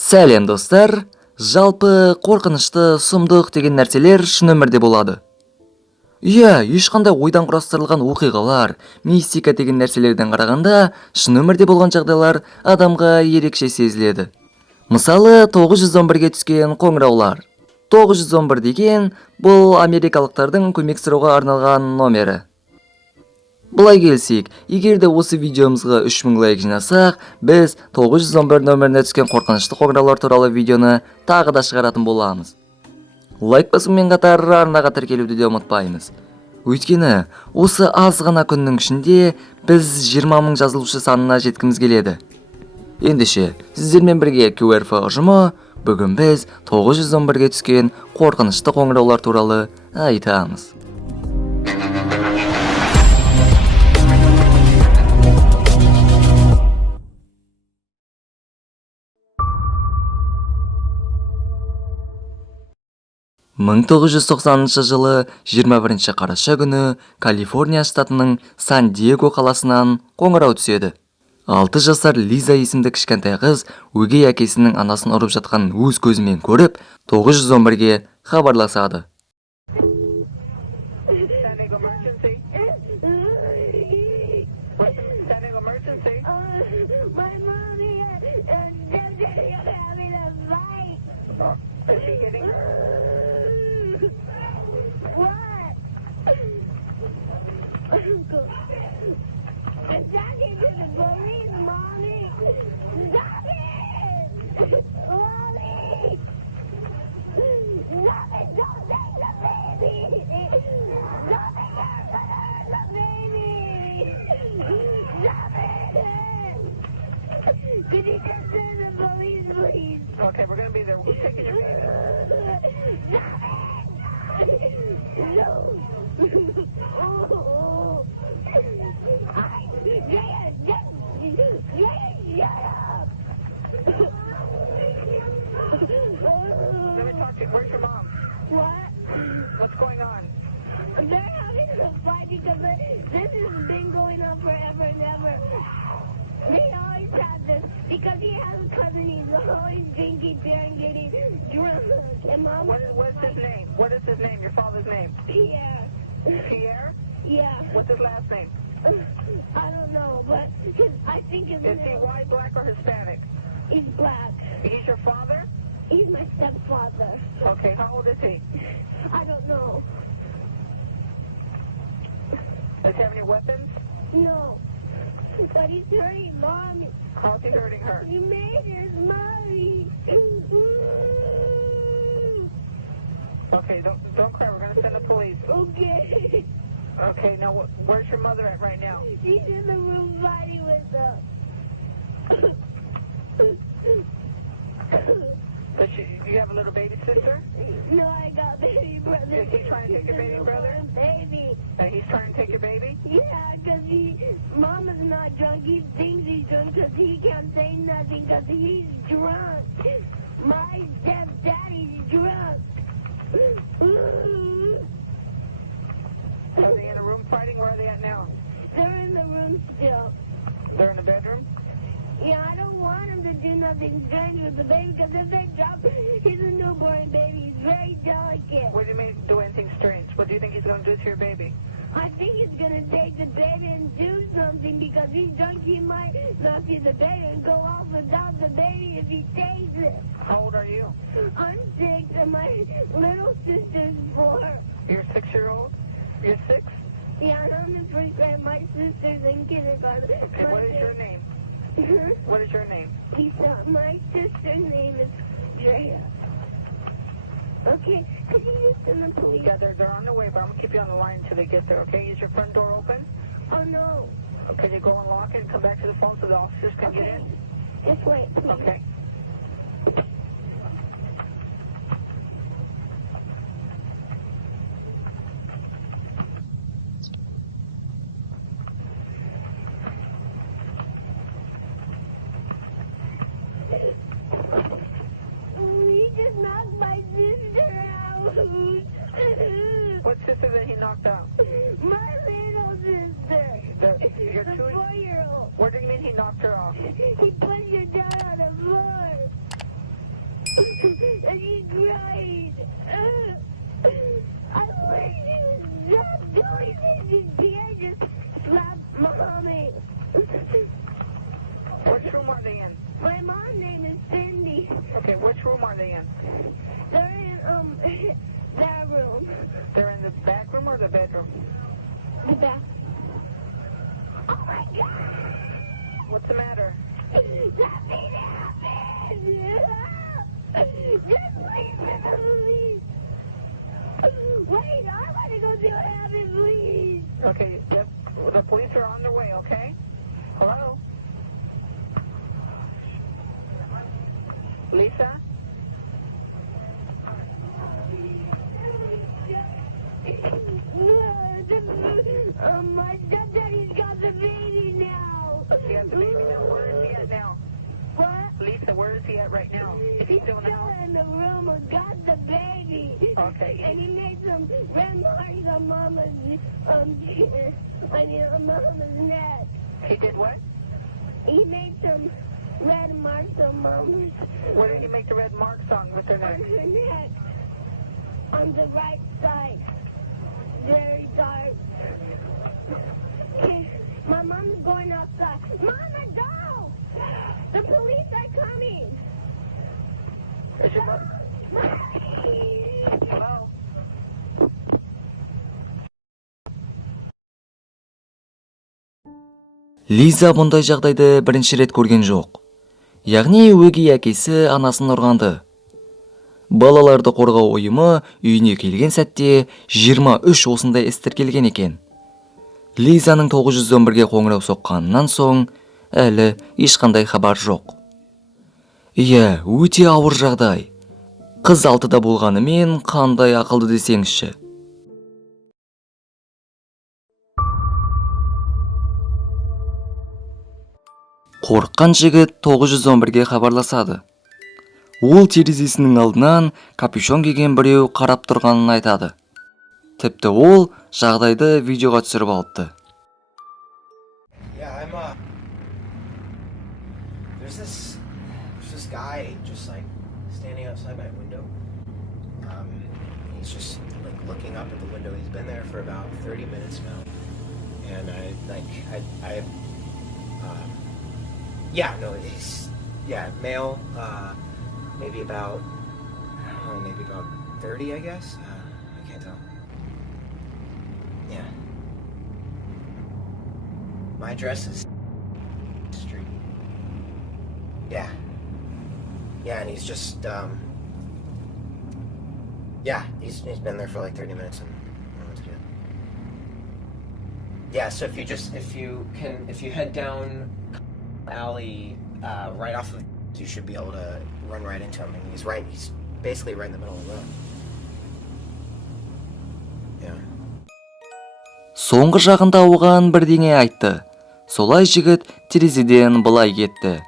Сәлем, достар. Жалпы қорқынышты, сұмдық деген нәрселер шын өмірде болады. Ешқандай ойдан құрастырылған оқиғалар, мистика деген нәрселерден қарағанда, шын өмірде болған жағдайлар адамға ерекше сезіледі. Мысалы, 911-ге түскен қоңыраулар. 911 деген бұл америкалықтардың көмек сұрауға арналған номері. Бұлай келсек, егерде осы видеомызға 3000 лайк жинасақ, біз 911 нөміріне түскен қорқынышты қоңыраулар туралы видеоны тағы да шығаратын боламыз. Лайк басумен қатар арнаға тіркелуді де ұмытпаймыз. Өйткені, осы аз ғана күннің ішінде біз 20 000 жазылушы санына жеткіміз келеді. Ендеше, сіздермен бірге QRF ұжымы, бүгін біз 911-ге түскен қорқынышты қоңыраулар туралы айтамыз. мың 1990 жылы 21 қараша күні Калифорния штатының Сан-Диего қаласынан қоңырау түседі. 6 жасар Лиза есімді кішкентай қыз өгей әкесінің анасын ұрып жатқан өз көзімен көріп, 911-ге хабарласады. Okay, we're gonna be there. We're taking your baby. Let me talk to you. Where's your mom? What? What's going on? They're having a fight because this has been going on forever and ever. They always have this because he has a cousin. He's always drinking beer and getting drunk. And Mom. What's his name? What is his name? Your father's name? Pierre. Pierre? Yeah. What's his last name? I don't know, but I think his Is name. he white, black, or Hispanic? He's black. He's your father? He's my stepfather. Okay, how old is he? I don't know. Does he have any weapons? No. But he's hurting Mommy. How's he hurting her? He made his mommy. Okay, don't cry. We're gonna send the police. Okay. Okay, now where's your mother at right now? She's in the room fighting with them. Does you have a little baby sister? No, I got baby brother. Is he trying to take your baby brother? Baby. And he's trying to take your baby? Yeah, because Mama's not drunk. He thinks he's drunk because he can't say nothing because he's drunk. My stepdaddy's drunk. Are they in a room fighting? Where are they at now? They're in the room still. They're in the bedroom? Yeah, I don't want him to do nothing strange with the baby because if they drop he's a newborn baby. He's very delicate. What do you mean do anything strange? What do you think he's going to do to your baby? I think he's going to take the baby and do something because he's drunk. He might not see the baby and go off without the baby if he takes it. How old are you? I'm 6 and my little sister's 4. You're 6-year-old? You're 6? Yeah, and I'm in first grade. My sister's in kindergarten. Okay, what is your name? What is your name? Lisa. My sister's name is Drea. Okay, could you use them, please? Yeah, they're on the way, but I'm going to keep you on the line until they get there, okay? Is your front door open? Oh, no. Can you go unlock it and come back to the phone so the officers can get in? Just wait, please. Okay. He just knocked my sister out. What sister did he knock down? My little sister. Your The 4-year-old. What do you mean he knocked her off? He pushed her down on the floor. And he cried. I wish he would stop doing this. His dad just slapped Mommy. Which room are they in? My mom's name is Cindy. Okay, which room are they in? They're in, that room. They're in the back room or the bedroom? The back. Oh my God! What's the matter? Something happened! Just please send the police! Wait, I want to go see what happened, please! Okay, the police are on their way, okay? Hello? Lisa? My stepdaddy's got the baby now! He has the baby now? Where is he at now? What? Lisa, where is he at right now? Is he He's still in the house? in the room who got the baby! Okay. And he made some red marks on Mama's, Mama's neck. He did what? He made some red marks on Mama's Where did he make the red marks on with their on neck? her neck. On the right side. Very dark. Okay, my mom's going outside. Mama, go! The police are coming! Is your mother? Hello? Лиза бұндай жағдайды бірінші рет көрген жоқ. Яғни өгей әкесі анасын ұрғанды. Балаларды қорғау ұйымы үйіне келген сәтте 23 осындай іс тіркелген екен. Лизаның 911-ге қоңырау соққанынан соң әлі ешқандай хабар жоқ. Иә, өте ауыр жағдай. Қыз 6-да болғанымен қандай ақылды десеңізші. Қорыққан жігіт 911-ге хабарласады. Ол терезесінің алдынан капюшон киген біреу қарап тұрғанын айтады. Тіпті ол жағдайды видеоға түсіріп алыпты. Yeah, there's this guy just like standing outside my window. He's just like looking up at the window. He's been there for about 30 minutes now. And male, maybe about 30, I guess. I can't tell. Yeah. My address is Street. Yeah. Yeah, and he's just, he's been there for like 30 minutes and it's good. Yeah, so if you head down alley, right off of, you should be able to run right into him. And he's basically right in the middle of the road. Yeah. Соңғы жағында оған бірдеңе айтты. Солай жігіт терезеден былай кетті.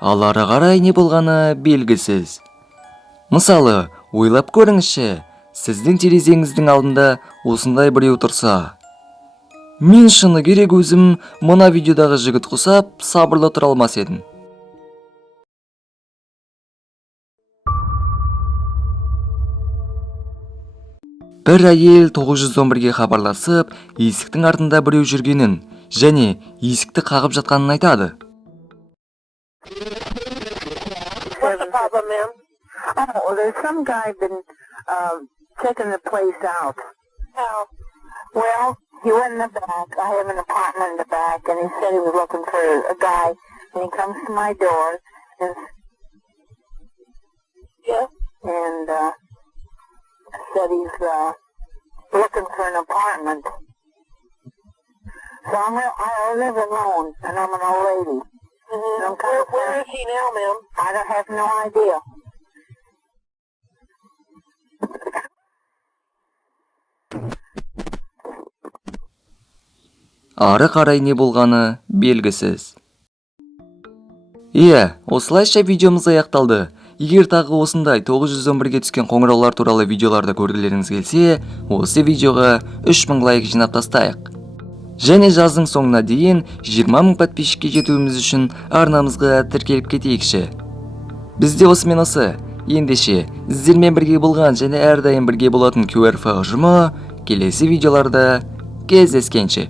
Ал ары қарай не болғаны белгісіз. Мысалы, ойлап көріңізші, сіздің терезеңіздің алдында осындай біреу тұрса. Мен шыны керек өзім мына видеодағы жігіт құсап сабырлы тұра алмас едім. Бір әйел 911-ге хабарласып, есіктің артында біреу жүргенін және есікті қағып жатқанын айтады. What's the problem, ma'am? Oh, there's some guy been checking the place out. How? Well, he went in the back. I have an apartment in the back, and he said he was looking for a guy. And he comes to my door, and said he's looking for an apartment. So I live alone, and I'm an old lady. Mm-hmm. Where is he now, ma'am? I don't have no idea. Ары қарай не болғаны белгісіз. Иә, осылайша видеомыз аяқталды. Егер тағы осындай 911-ге түскен қоңыраулар туралы видеоларды көргілеріңіз келсе, осы видеоға 3000 лайк жинап тастайық. Және жаздың соңына дейін 20 000 подписчикке жетуіміз үшін арнамызға тіркеліп кетейікші. Бізде осымен осы. Ендеше, сіздермен бірге болған және әрдайым бірге болатын QRF ұжымы келесі видеоларда кездескенше.